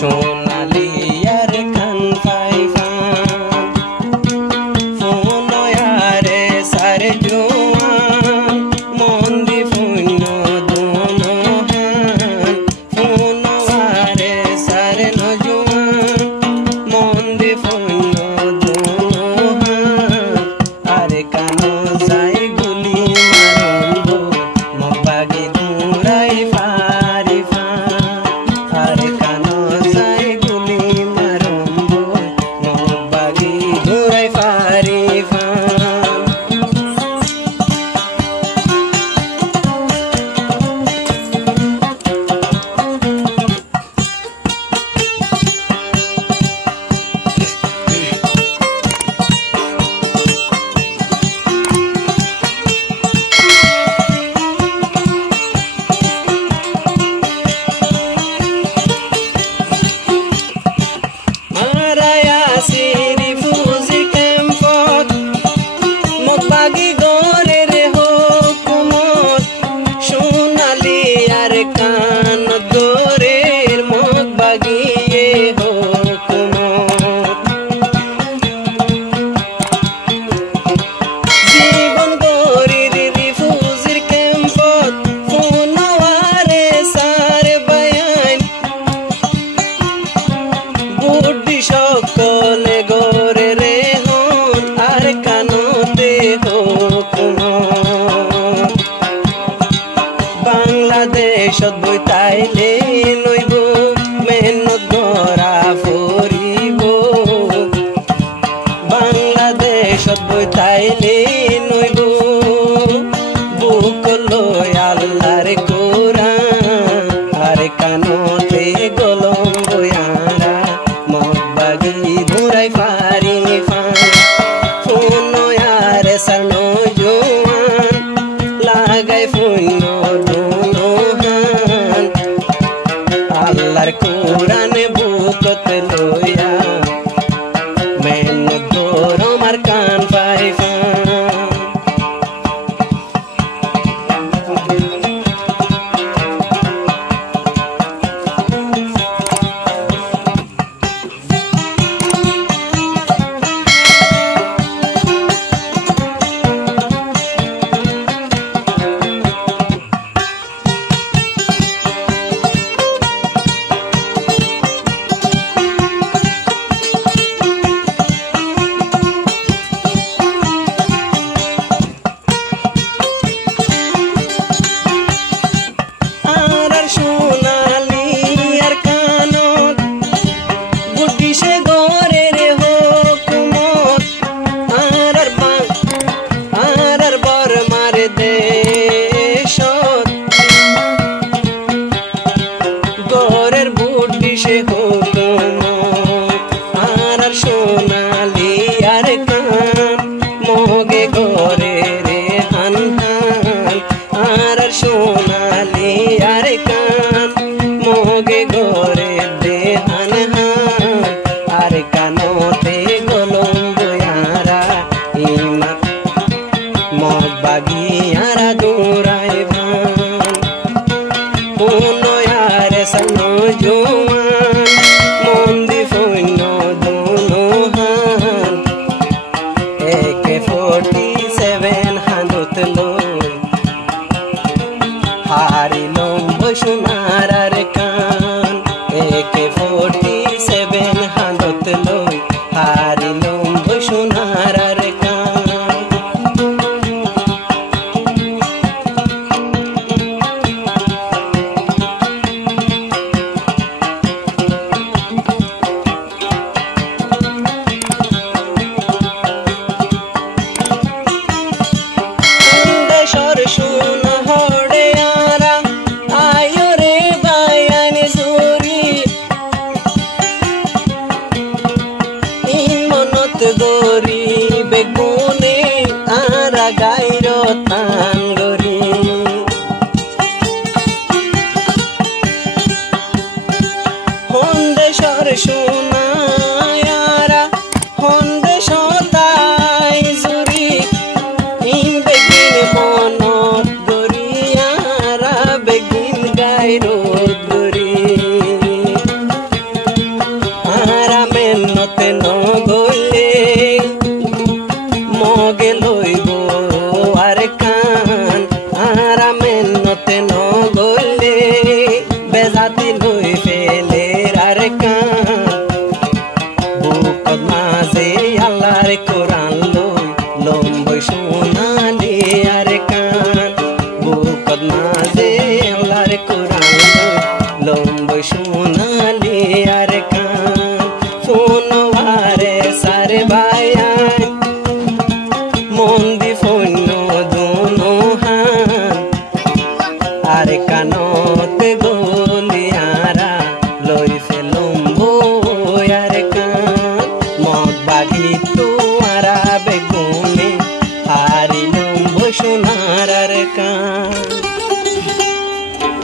সোনালি আর খান ফাইফান ফোনয়ারে সারে জোয়ান মন্দি ফুন্য দোনহান ফোনয়ারে সারে নজওয়ান মন্দি ফুন্য দোনহান আরে কানো যাই গুলি মারম্বো মবাগি দুরাই ফারি ফান আরে কানো যাই গুলি মারম্বো মবাগি দুরাই ফারি ফান কান দোরের মগ বাগিয়ে হুকুমত জীবন গরির রিফুজির ক্যাম্পত ফোনওয়ারে সার বায়ান বুদ্ধি সকলে গরে রে হন আর কানতে হুকুমত বাংলাদেশত বইতাইলে নইব মেহনত গড়া ফরিব বাংলাদেশত বইতাইলে নইব বুক লই আল্লাহর কোরআন আর কানতে গলম বয়ারা মগবাগি ধুরাই ফারি ফান ফোনয়ারে সারনো জোয়ান লাগাই ফুন্য দোনহান আল্লাহর কোরআন বুকত লইয়া মেহনত গরম আর কান ফাইফান সোনালি আর কানত বুদ্ধিসে গরে রে হুকুমত আর বর মারে দেশত গরের বুদ্ধিসে হুকুমত আর সোনালি আর কান মগে গরে রে হান হান আর সোনালি আর কান মগে গরে দে হান হান আর কানতে গলম বয়ারা ইমা মগবাগিয়ারা দোরাই ভান ফোনয়ারে সানো জোয়ান মন্দি ফুন্য দোনহান AK-47 হানত লই হারিলম সোনার আর কান AK-47 হানত লই হারিলম সোনার আর কান দেশর সোনা হড়ে আরা আয়ো রে বায়ান জুরি ইমনত গরি বেগুনে আরা গাইর তান গরি হন্দেশর সোনা আরা হন্দেশ তাই জুরি ইন বেগিন মনত গরিয়ারা বেগিন গাইর গরি ফেলে জাতি লই ফেলে আর কান বুকত মাঝে আল্লাহর কোরআন লই লম্বই সোনালি আর কান বুকত মাঝে আল্লাহর কোরআন লই লম্বই সোনালি আর কান ফোনওয়ারে সারে ভাইয়ান মন দি ফন্য দোনো হান আর কানতে